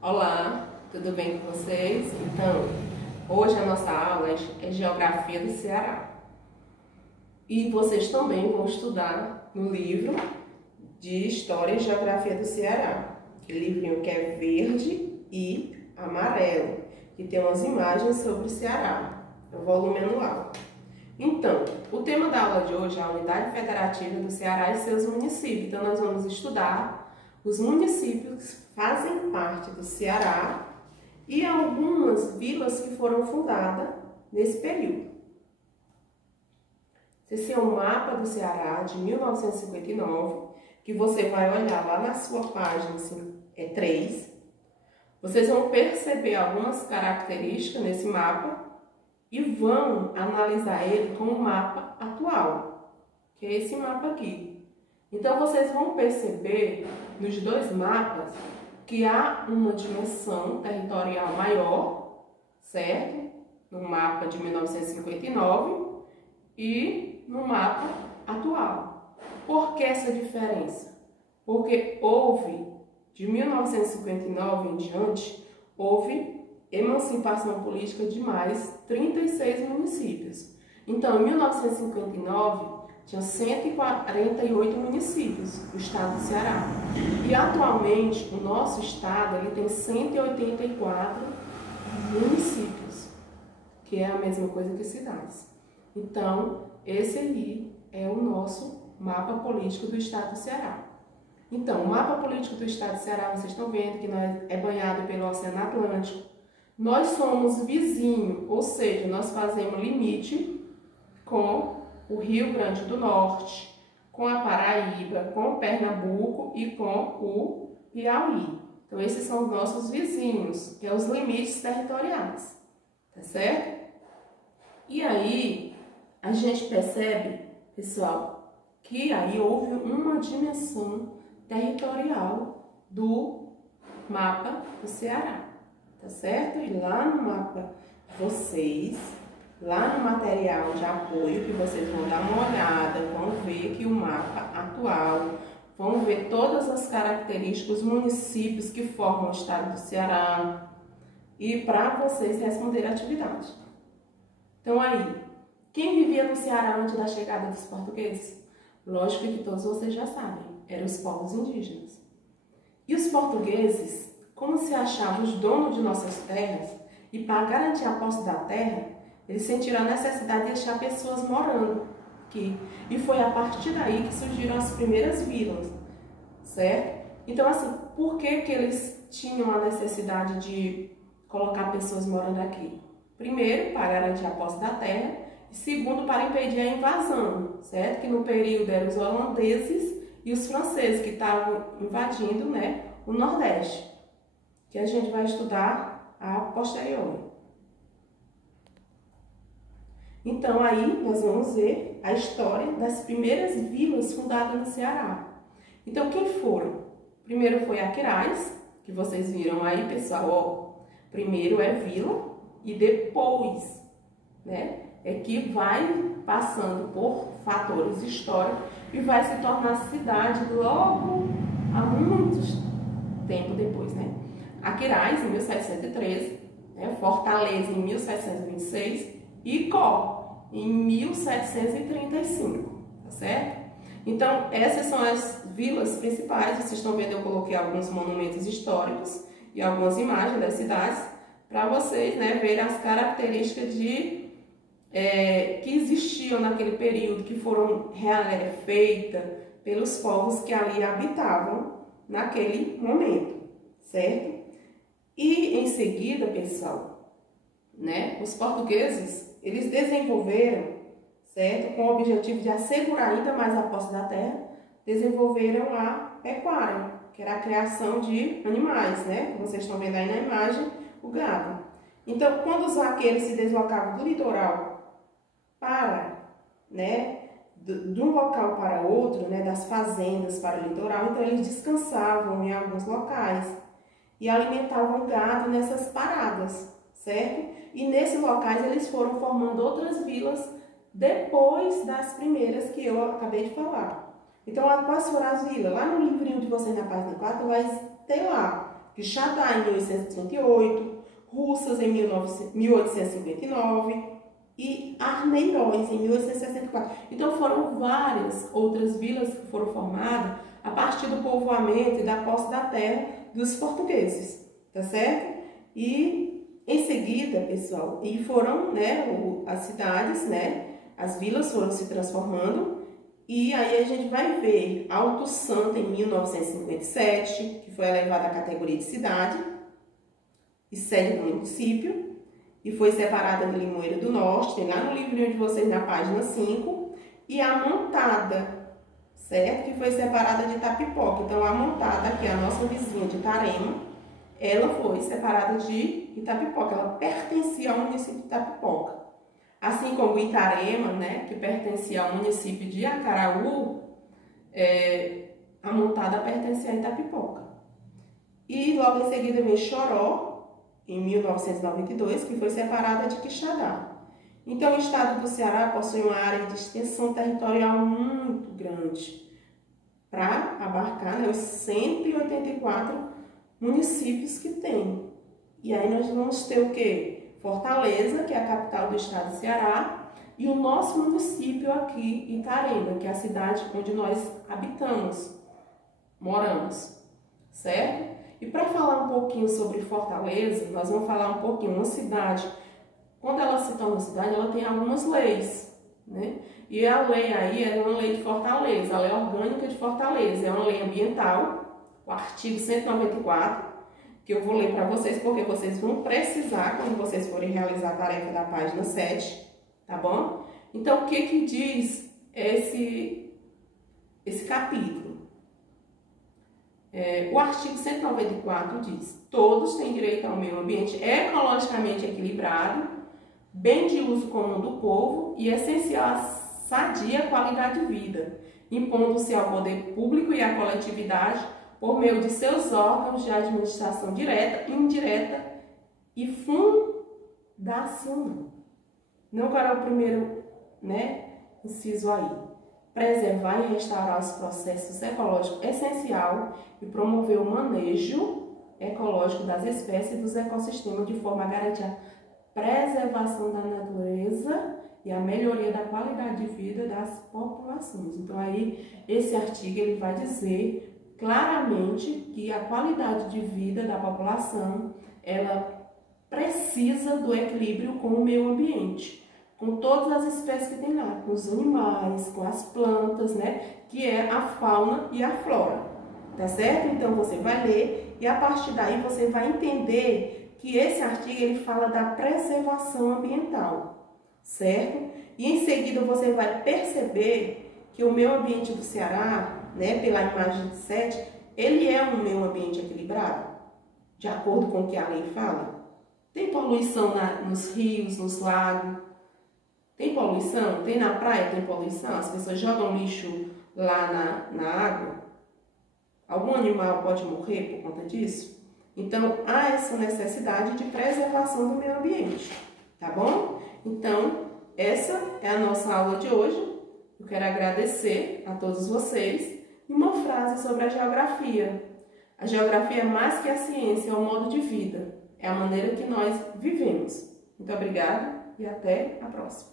Olá, tudo bem com vocês? Então, hoje a nossa aula é Geografia do Ceará. E vocês também vão estudar no livro de História e Geografia do Ceará. Aquele livrinho que é verde e amarelo, que tem umas imagens sobre o Ceará. É o volume anual. Então, o tema da aula de hoje é a Unidade Federativa do Ceará e seus municípios. Então, nós vamos estudar os municípios que fazem parte do Ceará e algumas vilas que foram fundadas nesse período. Esse é um mapa do Ceará de 1959, que você vai olhar lá na sua página 3. Vocês vão perceber algumas características nesse mapa e vão analisar ele com o mapa atual, que é esse mapa aqui. Então, vocês vão perceber nos dois mapas que há uma dimensão territorial maior, certo? No mapa de 1959 e no mapa atual. Por que essa diferença? Porque houve, de 1959 em diante, houve emancipação política de mais 36 municípios. Então, em 1959, tinha 148 municípios, o estado do Ceará. E atualmente, o nosso estado ele tem 184 municípios, que é a mesma coisa que cidades. Então, esse aí é o nosso mapa político do estado do Ceará. Então, o mapa político do estado do Ceará, vocês estão vendo que é banhado pelo Oceano Atlântico. Nós somos vizinhos, ou seja, nós fazemos limite com o Rio Grande do Norte, com a Paraíba, com o Pernambuco e com o Piauí. Então, esses são os nossos vizinhos, que são os limites territoriais, tá certo? E aí, a gente percebe, pessoal, que aí houve uma dimensão territorial do mapa do Ceará, tá certo? E lá no mapa de vocês, lá no material de apoio, que vocês vão dar uma olhada, vão ver que o mapa atual, vão ver todas as características, os municípios que formam o estado do Ceará, e para vocês responderem a atividade. Então aí, quem vivia no Ceará antes da chegada dos portugueses? Lógico que todos vocês já sabem, eram os povos indígenas. E os portugueses, como se achavam os donos de nossas terras, e para garantir a posse da terra, eles sentiram a necessidade de deixar pessoas morando aqui. E foi a partir daí que surgiram as primeiras vilas, certo? Então, assim, por que eles tinham a necessidade de colocar pessoas morando aqui? Primeiro, para garantir a posse da terra, e segundo, para impedir a invasão, certo? Que no período eram os holandeses e os franceses que estavam invadindo, né, o Nordeste, que a gente vai estudar a posteriori. Então, aí nós vamos ver a história das primeiras vilas fundadas no Ceará. Então, quem foram? Primeiro foi Aquiraz, que vocês viram aí, pessoal, ó. Primeiro é vila e depois, né, é que vai passando por fatores históricos e vai se tornar cidade logo há muito tempo depois, né? Aquiraz, em 1713, né, Fortaleza, em 1726, e Icó, em 1735, tá certo? Então, essas são as vilas principais. Vocês estão vendo, eu coloquei alguns monumentos históricos e algumas imagens das cidades para vocês, né, verem as características que existiam naquele período, que foram feitas pelos povos que ali habitavam naquele momento, certo? E em seguida, pessoal, né, os portugueses, eles desenvolveram, certo, com o objetivo de assegurar ainda mais a posse da terra, desenvolveram a pecuária, que era a criação de animais, né, que vocês estão vendo aí na imagem, o gado. Então, quando os vaqueiros se deslocavam do litoral para, né, de um local para outro, né, das fazendas para o litoral, então eles descansavam em alguns locais e alimentavam o gado nessas paradas, certo? E nesses locais eles foram formando outras vilas depois das primeiras que eu acabei de falar. Então, quais foram as vilas? Lá no livrinho de vocês, na página 4, vai ter lá Quixadá em 1838, Russas em 1859 e Arneiroz em 1864. Então foram várias outras vilas que foram formadas a partir do povoamento e da posse da terra dos portugueses, tá certo? E em seguida, pessoal, e foram, né, as cidades, né, as vilas foram se transformando. E aí a gente vai ver Alto Santo em 1957, que foi elevada à categoria de cidade e sede do município, e foi separada de Limoeiro do Norte, tem lá no livrinho de vocês na página 5, e a Montada, certo? Que foi separada de Itapipoca. Então a Montada, que é a nossa vizinha de Itarema, ela foi separada de Itapipoca, ela pertencia ao município de Itapipoca. Assim como Itarema, né, que pertencia ao município de Acaraú, a Montada pertencia a Itapipoca. E logo em seguida vem Choró, em 1992, que foi separada de Quixadá. Então o estado do Ceará possui uma área de extensão territorial muito grande para abarcar, né, os 184 municípios que tem. E aí nós vamos ter o quê? Fortaleza, que é a capital do estado do Ceará, e o nosso município aqui, Itarema, que é a cidade onde nós habitamos, moramos, certo? E para falar um pouquinho sobre Fortaleza, nós vamos falar um pouquinho, uma cidade, quando ela se torna cidade, ela tem algumas leis, né? E a lei aí é uma lei de Fortaleza, a lei orgânica de Fortaleza, é uma lei ambiental, o artigo 194, que eu vou ler para vocês, porque vocês vão precisar quando vocês forem realizar a tarefa da página 7, tá bom? Então, o que diz esse capítulo? O artigo 194 diz: todos têm direito ao meio ambiente ecologicamente equilibrado, bem de uso comum do povo e essencial à sadia qualidade de vida, impondo-se ao poder público e à coletividade por meio de seus órgãos de administração direta, indireta e fundacional. Não para o primeiro, né, inciso aí. Preservar e restaurar os processos ecológicos essencial e promover o manejo ecológico das espécies e dos ecossistemas de forma a garantir a preservação da natureza e a melhoria da qualidade de vida das populações. Então aí esse artigo ele vai dizer claramente que a qualidade de vida da população, ela precisa do equilíbrio com o meio ambiente, com todas as espécies que tem lá, com os animais, com as plantas, né, que é a fauna e a flora, tá certo? Então você vai ler e a partir daí você vai entender que esse artigo ele fala da preservação ambiental, certo? E em seguida você vai perceber que o meio ambiente do Ceará, né, pela imagem 7, ele é um meio ambiente equilibrado, de acordo com o que a lei fala. Tem poluição nos rios, nos lagos? Tem poluição? Tem na praia? Tem poluição? As pessoas jogam lixo lá na água? Algum animal pode morrer por conta disso? Então, há essa necessidade de preservação do meio ambiente, tá bom? Então, essa é a nossa aula de hoje. Eu quero agradecer a todos vocês. E uma frase sobre a geografia. A geografia é mais que a ciência, é o modo de vida. É a maneira que nós vivemos. Muito obrigada e até a próxima.